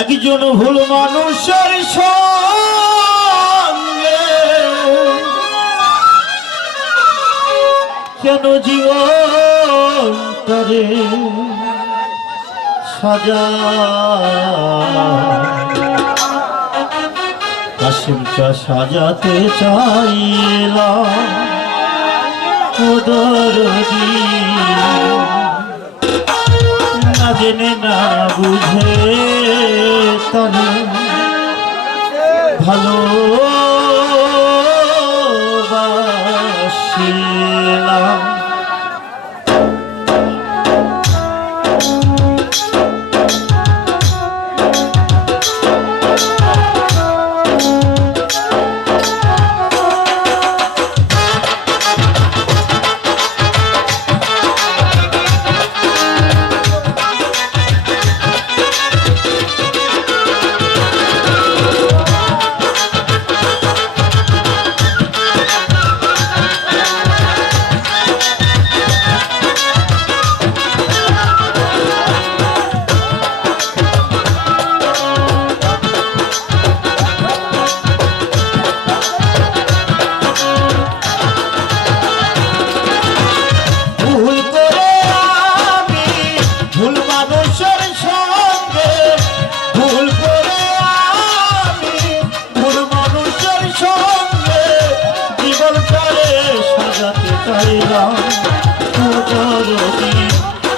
একজন ভুল মানুষের সঙ্গে কেন জীবন করে সাজা কাশিমটা সাজাতে চাইলাম দরদি না জেনে না বুঝে তবে ভালোবাসিলাম।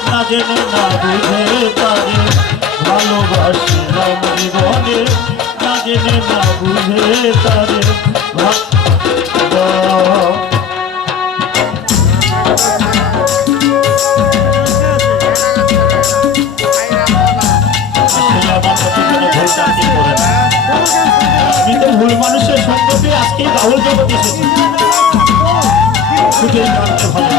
না জেনে না বুঝে তারে ভালোবাসিলাম জীবনে না জেনে না বুঝে তারে আমি তো ভুল মানুষের সঙ্গে আজকে রাহুল জগৎ এসেছি শুধু এই গানটা ভালো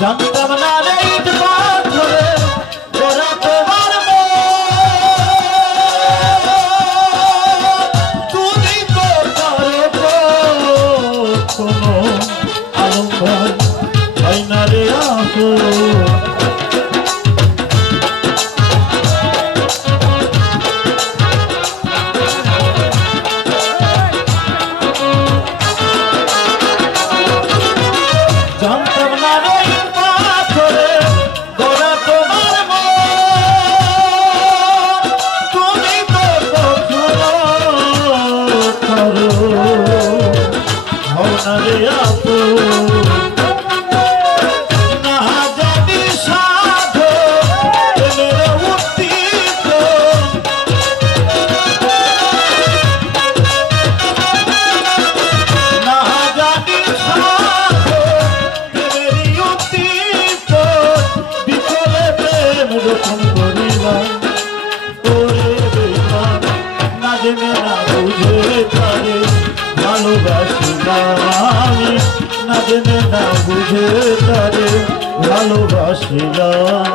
জানতাম না রে ইট পাথরে ওরা তোমার তুমি তো করো কোনো আলম্বন হয় না রে আপু জানতাম না রে না জেনে না বুঝে তারে ভালোবাসিলাম।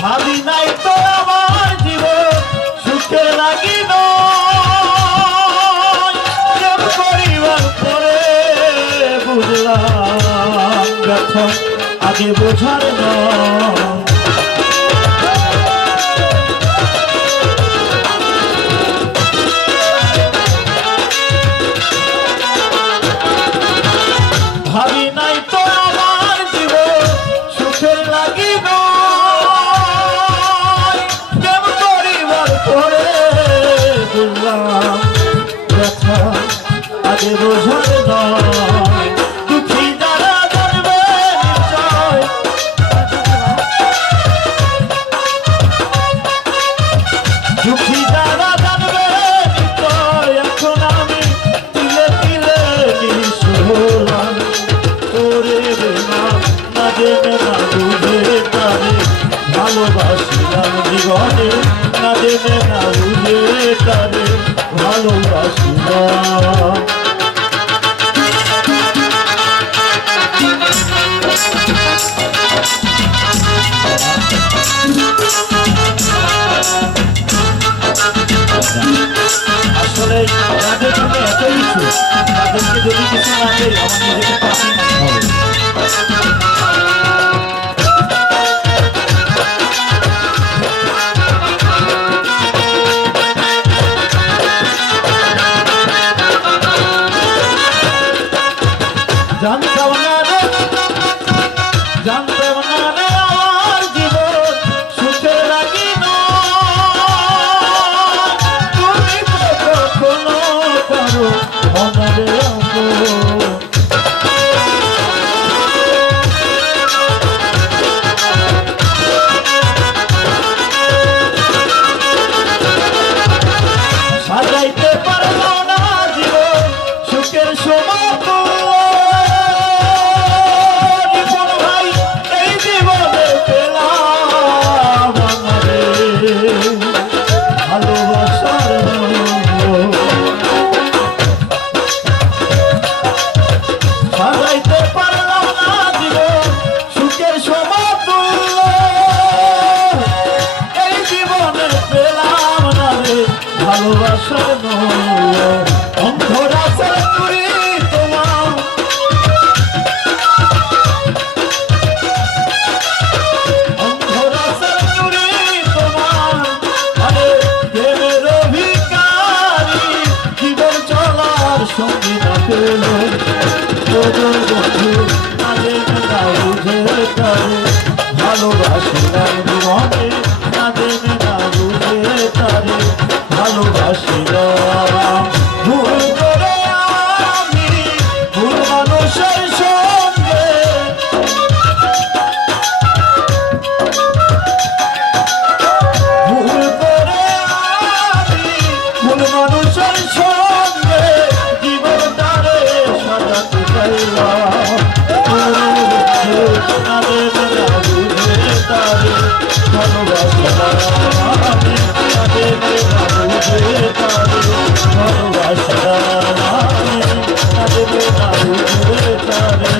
ভাবি নাই তো আমার জীবন সুখে লাগিল ব্যথা আগে বোঝার নয়। ভাবি নাই তো আমার জীবন সুখের লাগিব, প্রেম করিবার পরে বুঝলাম ব্যথা আগে বোঝার নয়। দুঃখী যারা জানবে নিশ্চয়, দুঃখী যারা জানবে নিশ্চয়, এখন আমি তিলে তিলে নিঃস্ব হলাম। তোরে না না জেনে না বুঝে তারে ভালোবাসিলাম জীবনে, না জেনে না বুঝে তারে ভালোবাসিলাম। আসলে যাদের জন্য এত কিছু, তাদেরকে যদি কিছু না দেয় আমার নিজেকে পাপি মনে হবে। জানতাম না রে, জানতাম না রে আমার জীবন সুখে লাগি না, তুমি তো কখনো কারো মনে রাখো। সাজাইতে পারবো না জীবন সুখের সময়, সাজাইতে পারলাম না জীবন সুখের সমতুল্য, এই জীবনে পেলাম না রে ভালোবাসার মূল্য। অন্ধরাসের চুরি তোমার, অন্ধরাসের চুরি তোমার, আরে প্রেমের অভিকারী জীবন চলার সঙ্গী না পেল। বন্ধু না জেনে না বুঝে তারে ভালোবাসিলাম জীবনে, না জেনে না বুঝে তারে ভালোবাসিলাম। ভুল করে আমি ভুল মানুষের সঙ্গে, ভুল করে আমি ভুল মানুষের সঙ্গে জীবনটারে সাজাতে চাইলাম। না জেনে না বুঝে তারে ভালোবাসিলাম, না জেনে না বুঝে তারে ভালোবাসিলাম, না জেনে না বুঝে তারে